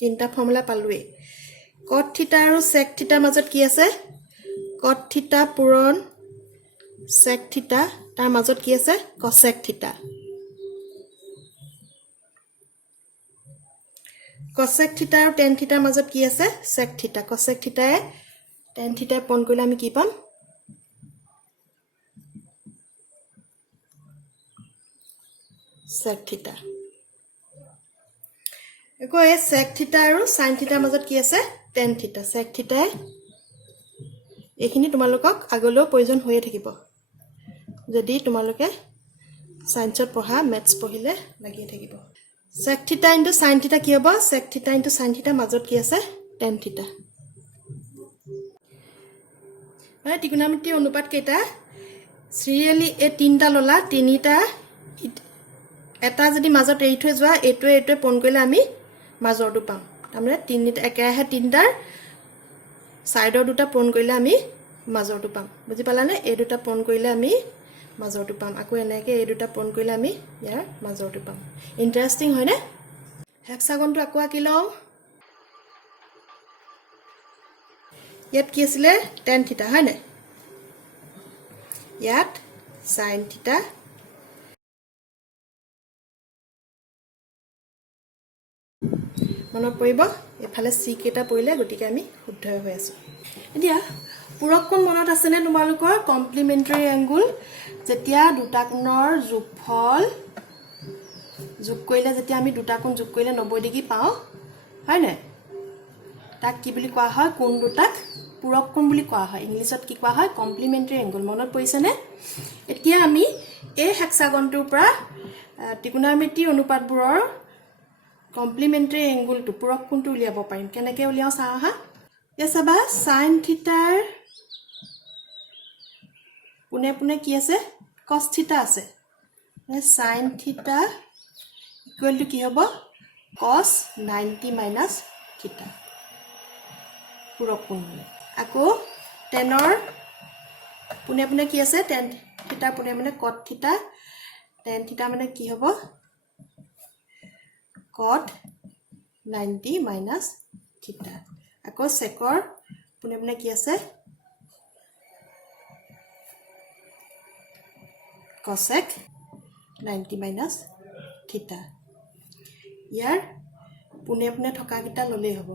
তিনটা ফৰ্মুলা পালোৱে cot theta আৰু sec theta মাজত কি আছে cot theta পূৰণ sec theta তাৰ মাজত কি আছে cosec theta cosec theta আৰু tan theta মাজত কি আছে sec theta cosec theta এ tan theta পূৰণ কৰিলে আমি কি পাম sec theta একো এই sec theta আৰু sin theta মাজত কি আছে tan theta sec theta এইখিনি তোমালোকক আগলৈ প্ৰয়োজন হৈয়ে থাকিব যদি তোমালোকে সায়েন্সত পঢ়া ম্যাথছ পঢ়িলে লাগি থাকিব sec theta into sin theta কি হ'ব sec theta into sin theta মাজত কি আছে tan theta মানে ত্ৰিকোণমিতি অনুপাত কেইটা সিৰিয়ালি এই তিনটা ললা তিনিটা এটা যদি মাজত এৰি থৈ যোৱা এটোৱে পূৰণ কৰিলে আমি মাজৰটো পাম তাৰমানে তিনিটা একেৰাহে তিনটাৰ সাইডৰ দুটা পূৰণ কৰিলে আমি মাজৰটো পাম বুজি পালানে এই দুটা পূৰণ কৰিলে আমি মাজৰটো পাম আকৌ এনেকৈ এই দুটা পূৰণ কৰিলে আমি ইয়াৰ মাজৰটো পাম ইন্টাৰেষ্টিং হয়নে হেক্সাগনটো আকৌ আঁকি লওঁ ইয়াত কি আছিলে tan theta হয় না ইয়াত sin থিটা মনত পৰিব এফালে c কেটা পৰিলে গতিকে আমি শুদ্ধ হৈ আছো এতিয়া পূৰক কোণ মনত আছে নে তোমালোকৰ কমপ্লিমেন্টাৰী এংগুল যেতিয়া দুটা কোণৰ যোগফল যোগ কৰিলে যেতিয়া আমি দুটা কোণ যোগ কৰিলে 90 ডিগ্ৰী পাও হয় না তাক কি বুলি কোৱা হয় কোণ দুটাক পূৰক কোণ বুলি কোৱা হয় ইংলিছত কি কোৱা হয় কমপ্লিমেন্টাৰী এংগুল মনত পৰিছে নে এতিয়া আমি এই হেক্সাগনটোৰ পৰা ত্ৰিকোণমিতি অনুপাতবোৰৰ কমপ্লিমেন্টাৰী এংগুলটো পূৰক কোণটো উলিয়াব পাৰিম কেনেকৈ উলিয়াও চাও হা এ চাবা sin থিটাৰ পুনে পুনে কি আছে cos থিটা আছে sin থিটা ইকুৱেল টু কি হ'ব cos 90 minus থিটা পূৰক কোণ আকৌ টেনৰ পুনে পুনে কি আছে tan থিটা পুনে মানে cot থিটা tan থিটা মানে কি হ'ব cot 90 minus থিটা আকৌ সেকৰ পুনে পুনে কি আছে cosec 90 minus থিটা ইয়াৰ পুনে পুনে থকা কিটা ললেই হ'ব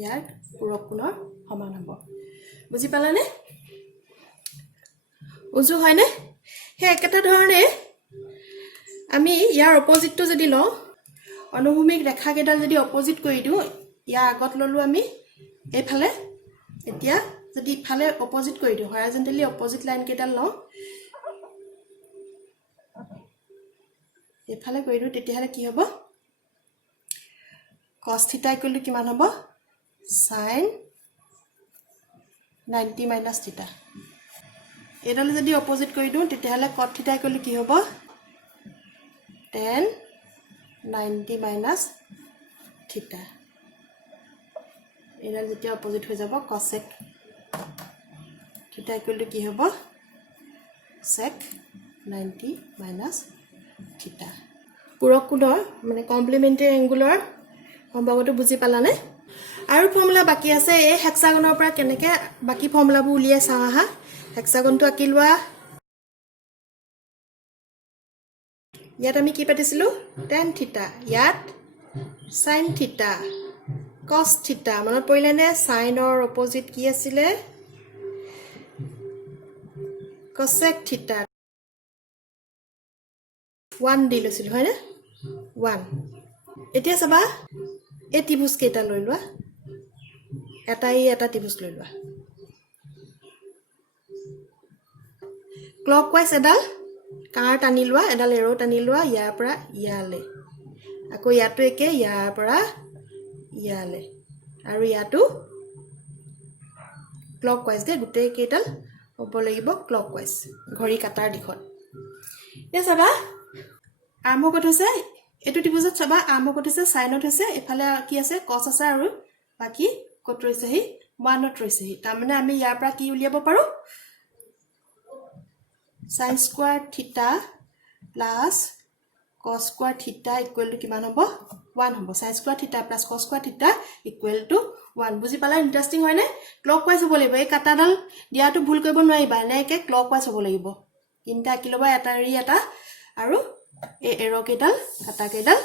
ইয়াৰ পূৰক কোণৰ সমান হ'ব বুজি পালানে উজু হয়নে হে একেটা ধৰণে আমি ইয়াৰ অপোজিটটো যদি লওঁ অনুভূমিক ৰেখা কেডাল যদি অপোজিট কৰি দিও ইয়াৰ আগত ললো আমি এফালে এতিয়া যদি ইফালে অপোজিট কৰি দিও হৰাইজন্টালি অপোজিট লাইন কেডাল লওঁ এফালে কৰি দিও তেতিয়াহলে কি হ'ব cos থিটা ইকুৱেল টু কিমান হ'ব sin 90 minus থিটা এডাল যদি অপোজিট কৰি দিও তেতিয়াহলে cot থিটা ইকুৱেল টু কি হ'ব tan 90 minus থিটা এডাল যেতিয়া অপোজিট হৈ যাব cosec থিটা ইকুৱেল টু কি হ'ব sec 90 minus থিটা পূৰক কোণৰ মানে কমপ্লিমেন্টাৰী এংগুলৰ সম্ভাৱটো বুজি পালানে আৰু ফৰ্মুলা বাকি আছে এই হেক্সাগনৰ পৰা কেনেকৈ বাকি ফৰ্মুলাবোৰ উলিয়াই চাও আহা হেক্সাগনটো আঁকি লোৱা ইয়াত আমি কি পাতিছিলো tan থিটা ইয়াত sin থিটা cos থিটা মনত পৰিলে নে সাইনৰ অপোজিট কি আছিল cosec থিটা 1 দি লৈছিল হয় না 1 এতিয়া চাবা এই ত্ৰিভুজ কেইটা লৈ লোৱা এটা ত্ৰিভুজ লৈ লোৱা ক্লকৱাইজ এডাল কাৰ টানি লোৱা এডাল এৰো টানি লোৱা ইয়াৰ পৰা ইয়ালে আকৌ ইয়াটো একে ইয়াৰ পৰা ইয়ালে আৰু ইয়াটো ক্লকৱাইজ দে গুটেই কেইডাল হ'ব লাগিব ক্লকৱাইজ ঘড়ী কাটাৰ দিশত এ চাবা আৰম্ভ কত হৈছে এটো ত্ৰিভুজত চাবা আৰম্ভ কত হৈছে সাইনত হৈছে এফালে কি আছে cos আছে আৰু বাকি কত ৰৈছে হি মানত ৰৈছে হি তাৰ মানে আমি ইয়াৰ পৰা কি উলিয়াব পাৰো sin square theta plus cos square theta equal to কিমান হ'ব 1 হ'ব sin square theta plus cos square theta equal to 1 বুজি পালা ইন্টারেস্টিং হয় নে ক্লকৱাইজ হ'ব লাগিব এই কাটাডাল দিয়াটো ভুল কৰিব নোৱাৰিবা এনেকে ক্লকৱাইজ হ'ব লাগিব তিনটা আঁকি লবা এটা এৰি এটা আৰু এই এৰো কেডাল কাটা কেডাল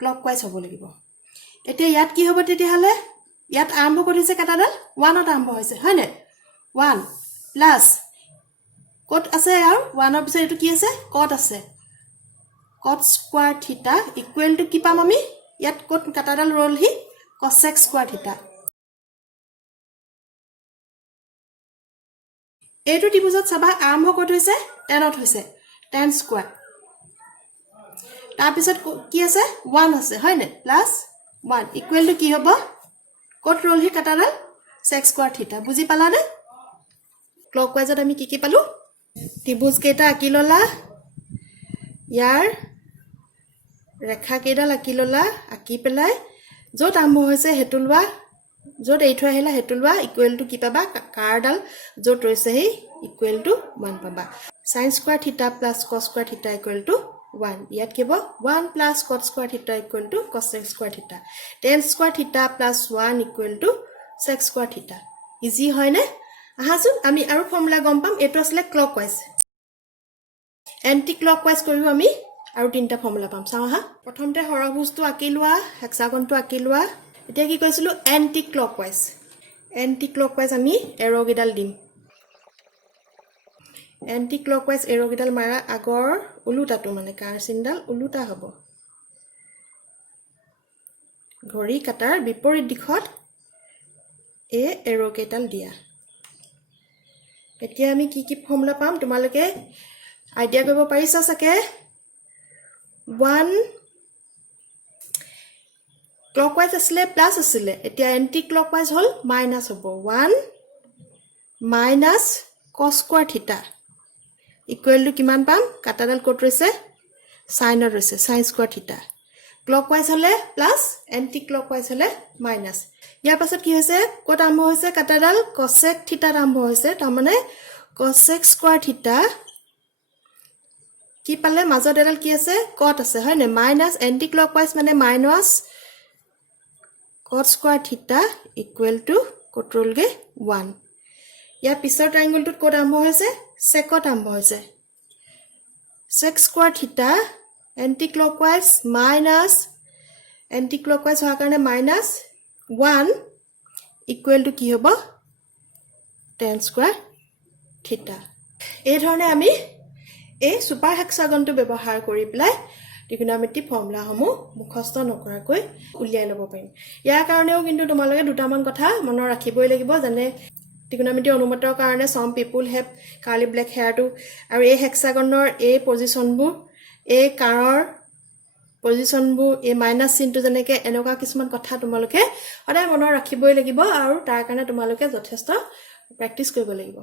ক্লকৱাইজ হ'ব লাগিব এতিয়া ইয়াত কি হ'ব তেতিয়াহলে ইয়াত আৰম্ভ কৰিছে কাটাডাল 1ত আৰম্ভ হৈছে হয় নে 1 প্লাস cot আছে আৰু 1ৰ পিছত এটো কি আছে cot আছে cot square theta equal to কি পাম আমি ইয়াত cot কাটাডাল ৰল হি cosec square theta এটো ত্ৰিভুজত চাবা আৰম্ভ কত হৈছে 10ত হৈছে tan square তাৰ পিছত কি আছে 1 আছে হয় নে প্লাস 1 equal to কি হ'ব cot ৰল হি কাটাডাল sec square theta বুজি পালানে ক্লকৱাইজত আমি কি পালো ত্ৰিভুজ কেইটা আঁকি ললা ইয়াৰ ৰেখা কেইডাল আঁকি ললা আঁকি পেলাই যত আৰম্ভ হৈছে হেতু লোৱা যত এই থৈ আহিলা হেতু লোৱা ইকুৱেল টু কি পাবা কাৰডাল যত ৰৈছে হে ইকুৱেল টু 1 পাবা sin square theta plus cos square theta equal to 1 ইয়াত কি হ'ব 1 plus cot square theta equal to cosec square theta tan square theta plus 1 equal to sec square theta easy হয় নে আহাচোন আমি আৰু ফৰ্মুলা গম পাম এটো আসলে ক্লকৱাইজ এন্টি ক্লকৱাইজ কৰিও আমি আৰু তিনটা ফৰ্মুলা পাম চাও হা প্ৰথমতে হৰভুজটো আঁকি লোৱা হেক্সাগনটো আঁকি লোৱা এতিয়া কি কৈছিলো এন্টি ক্লকৱাইজ আমি এৰো গিডাল দিম এন্টি ক্লকৱাইজ এৰো গিডাল মাৰা আগৰ উলুটাটো মানে কাৰচিনডাল উলুটা হ'ব ঘড়ী কাটাৰ বিপৰীত দিশত এ এৰো কেটাল দিয়া এতিয়া আমি কি ফৰ্মুলা পাম তোমালোকে আইডিয়া কৰিব পাৰিছা সকে 1 ক্লকৱাইজ আসলে প্লাস আসলে এতিয়া এন্টি ক্লকৱাইজ হল মাইনাস হ'ব 1 মাইনাস cos স্কয়াৰ থিটা ইকুয়াল টু কিমান পাম কাটাডাল কত ৰৈছে সাইনত ৰৈছে sin স্কয়াৰ থিটা ক্লকৱাইজ হলে প্লাস এন্টি ক্লকৱাইজ হলে মাইনাস ইয়াৰ পাছত কি হৈছে কত আৰম্ভ হৈছে কাটাডাল cosec থিটা আৰম্ভ হৈছে তাৰ মানে cosec স্কয়ার থিটা কি পালে মাজত এডাল কি আছে cot আছে হয় নে মাইনাস এন্টি ক্লকৱাইজ মানে মাইনাস cot স্কয়াৰ থিটা ইকুয়াল টু কট্ৰলগে 1 ইয়াৰ পিছৰ ট্ৰায়াঙ্গলটোত কত আৰম্ভ হৈছে secত আৰম্ভ হৈছে sec স্কয়াৰ থিটা anti clockwise minus anti clockwise হোৱাৰ কাৰণে মাইনাস 1 ইকুয়াল টু কি হ'ব tan স্কয়াৰ থিটা এই ধৰণে আমি এই সুপাৰ হেক্সাগনটো ব্যৱহাৰ কৰি প্লাই ত্ৰিকোণমিতি ফৰ্মুলাসমূহ মুখস্থ নকৰাকৈ উলিয়াই ল'ব পাৰিম ইয়াৰ কাৰণেও কিন্তু তোমালোকে দুটামান কথা মনত ৰাখিবই লাগিব যেনে ত্ৰিকোণমিতি অনুমতৰ কাৰণে some people have curly black hair to আৰু এই হেক্সাগনৰ এই পজিশনবোৰ এই কাৰৰ পজিশনবোৰ এই মাইনাস চিনটো যেনেকে এনেকুৱা কিছুমান কথা তোমালোকে সদায় মনত ৰাখিবই লাগিব আৰু তাৰ কাৰণে তোমালোকে যথেষ্ট প্ৰেক্টিস কৰিব লাগিব